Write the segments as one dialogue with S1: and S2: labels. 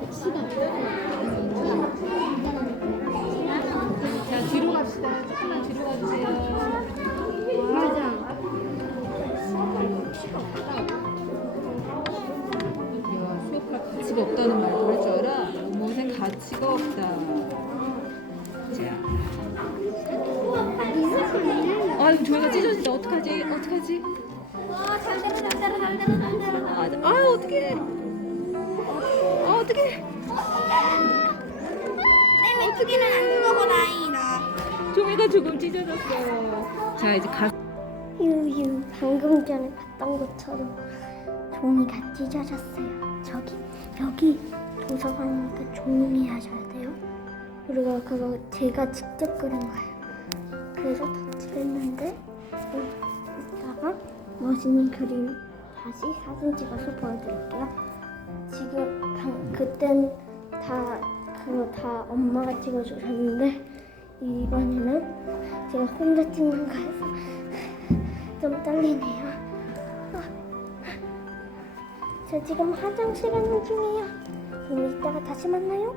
S1: 가치가
S2: 자 뒤로 갑시다. 조금만 뒤로 가주세요.
S1: 맞아.
S2: 야 수업 가치가 없다는 말도 할 줄 알아? 동생 가치가 없다. 자, 아 조이가 찢어진다. 어떡하지? 어떡하지?
S1: 잘 되라 잘잘 되라 잘 되라.
S2: 아, 아 어떡해.
S1: 내 메뚜기는 안 죽어고 다행이다.
S2: 조이가 조금 찢어졌어요. 자 이제 가.
S1: 유유 방금 전에 봤던 것처럼 종이가 찢어졌어요. 저기 여기 도서관이니까 조용히 하셔야 돼요. 우리가 그거 제가 직접 그린 거예요. 그래서 덧칠했는데 이따가 멋있는 그림 다시 사진 찍어서 보여드릴게요. 지금 방, 그땐 다 그거 다 엄마가 찍어주셨는데 이번에는 제가 혼자 찍는 거여서 좀 떨리네요. 아, 저 지금 화장실 가는 중이에요. 그럼 이따가 다시 만나요.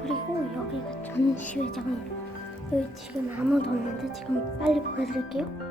S1: 그리고 여기가 전시회장이에요. 여기 지금 아무도 없는데 지금 빨리 보여드릴게요.